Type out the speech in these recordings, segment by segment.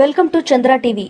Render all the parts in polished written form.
Welcome to Chandra TV.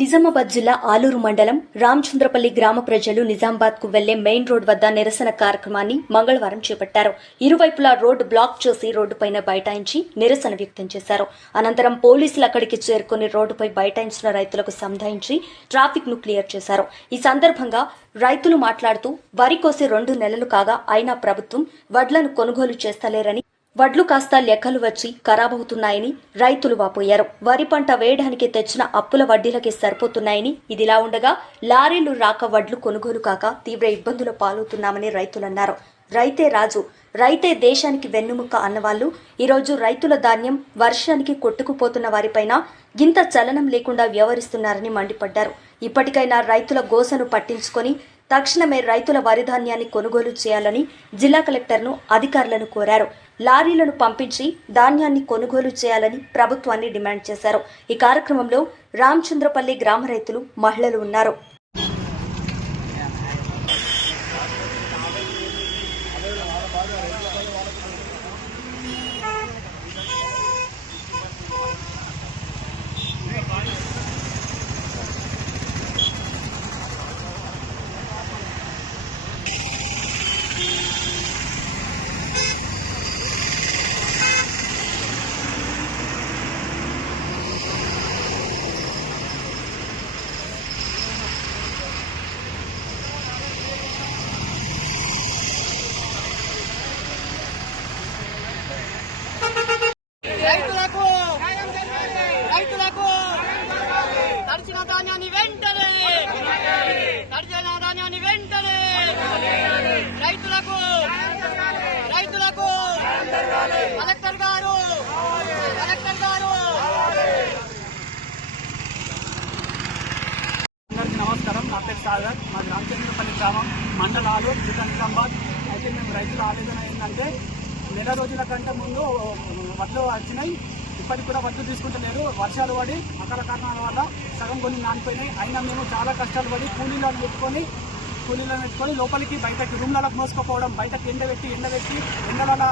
Nizamabad జిల్లా ఆలూరు మండలం రామచంద్రపల్లి గ్రామ ప్రజలు నిజామాబాద్ కు వెళ్లే మెయిన్ రోడ్ వద్ద నిరసన కార్యక్రమాన్ని మంగళవారం చేపట్టారు. ఇరువైపులా రోడ్డు బ్లాక్ చేసి రోడ్డుపైన బైఠాయించి నిరసన వ్యక్తం చేశారు. అనంతరం పోలీసులు అక్కడికి చేరుకుని రోడ్డుపై బైఠాయించిన రైతులకు సంధాయించి ట్రాఫిక్ ను క్లియర్ చేశారు. ఈ సందర్భంగా రైతులు మాట్లాడుతూ వరి కోసి 2 నెలలు కాగా అయినా ప్రభుత్వం వడ్లను కొనుగోలు చేస్తలేరని, వడ్లు కాస్త లెక్కలు వచ్చి ఖరాబవుతున్నాయని రైతులు వాపోయారు. వరి పంట వేయడానికి తెచ్చిన అప్పుల వడ్డీలకే సరిపోతున్నాయని, ఇదిలా ఉండగా లారీలు రాక వడ్లు కొనుగోలు కాక తీవ్ర ఇబ్బందుల పాలవుతున్నామని రైతులన్నారు. రైతే రాజు, రైతే దేశానికి వెన్నుముక్క అన్నవాళ్లు ఈరోజు రైతుల ధాన్యం వర్షానికి కొట్టుకుపోతున్న వారిపైన గింత చలనం లేకుండా వ్యవహరిస్తున్నారని మండిపడ్డారు. ఇప్పటికైనా రైతుల గోసను పట్టించుకొని తక్షణమే రైతుల వరి ధాన్యాన్ని కొనుగోలు చేయాలని జిల్లా కలెక్టర్ను అధికారులను కోరారు. లారీలను పంపించి ధాన్యాన్ని కొనుగోలు చేయాలని ప్రభుత్వాన్ని డిమాండ్ చేశారు. ఈ కార్యక్రమంలో రామచంద్రపల్లి గ్రామ రైతులు, మహిళలు ఉన్నారు. తడిచిన ధాన్యాన్ని వెంటనే రైతులకు కలెక్టర్ గారు అందరికీ నమస్కారం. నా పేరు సాగర్. మాది రామచంద్రపల్లి గ్రామం, మండలాలు, జిల్లా నిజామాబాద్. అయితే మేము రైతుల ఆవేదన ఏంటంటే, నెల రోజుల కంటే ముందు వడ్లు వచ్చినాయి, ఇప్పటికి కూడా వడ్లు తీసుకుంటలేరు. వర్షాలు పడి అకాల కారణాల వల్ల సగం కొన్ని నానిపోయినాయి. అయినా మేము చాలా కష్టాలు పడి కూలీలను పెట్టుకొని లోపలికి బయటకి రూమ్లకు మోసుకుపోవడం, బయటకు ఎండబెట్టి ఎండలలో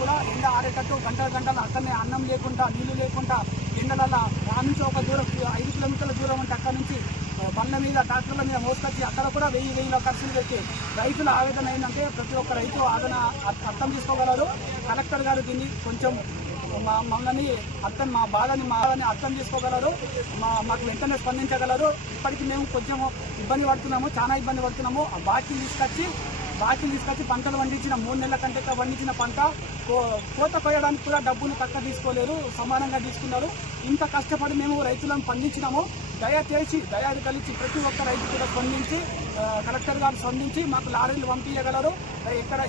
కూడా ఎండ ఆరేటట్టు గంటలు అక్కడనే అన్నం లేకుండా, నీళ్లు లేకుండా ఎండలలో ఆ నుంచి ఒక దూరం 5 కిలోమీటర్ల దూరం ఉంటే అక్కడ నుంచి బండ్ల మీద, ట్రాక్టర్ల మీద మోసుకొచ్చి అక్కడ కూడా 1000 ఖర్చులు పెట్టి రైతుల ఆవేదన ఏంటంటే, ప్రతి ఒక్క రైతు ఆవేదన అర్థం చేసుకోగలరు. కలెక్టర్ గారు దీన్ని కొంచెం మా బాధని అర్థం చేసుకోగలరు, మాకు వెంటనే స్పందించగలరు. ఇప్పటికీ మేము కొంచెం చాలా ఇబ్బంది పడుతున్నాము. ఆ బాకీలు తీసుకొచ్చి పంటలు పండించిన 3 నెలల కంటే పండించిన పంట కోత కోయడానికి కూడా డబ్బులు తక్కువ తీసుకోలేరు, సమానంగా తీసుకున్నారు. ఇంత కష్టపడి మేము రైతులను పండించినాము. దయాది కలిసి ప్రతి ఒక్క రైతు కూడా స్పందించి, కలెక్టర్ గారు స్పందించి మాకు లారీలు పంపించగలరు. ఎక్కడ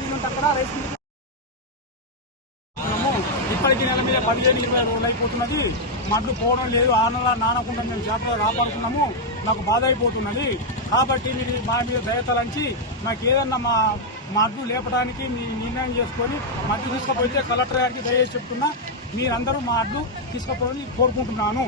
వీలుంటే అక్కడ రైతు ఇప్పటికీ నెల మీద 15-20 రోజులు అయిపోతున్నది. మడ్లు పోవడం లేదు. 6 నెలల నానకుండా మేము జాతరలో కాపాడుతున్నాము. నాకు బాధ అయిపోతున్నది. కాబట్టి మీరు మా మీద దయతలంచి మాకు ఏదన్నా మా మడ్లు లేపడానికి మీ నిర్ణయం చేసుకొని మడ్లు తీసుకుపోతే కలెక్టర్ గారికి దయచేసి చెప్తున్నా, మీరందరూ మా మడ్లు తీసుకుపోవాలని కోరుకుంటున్నాను.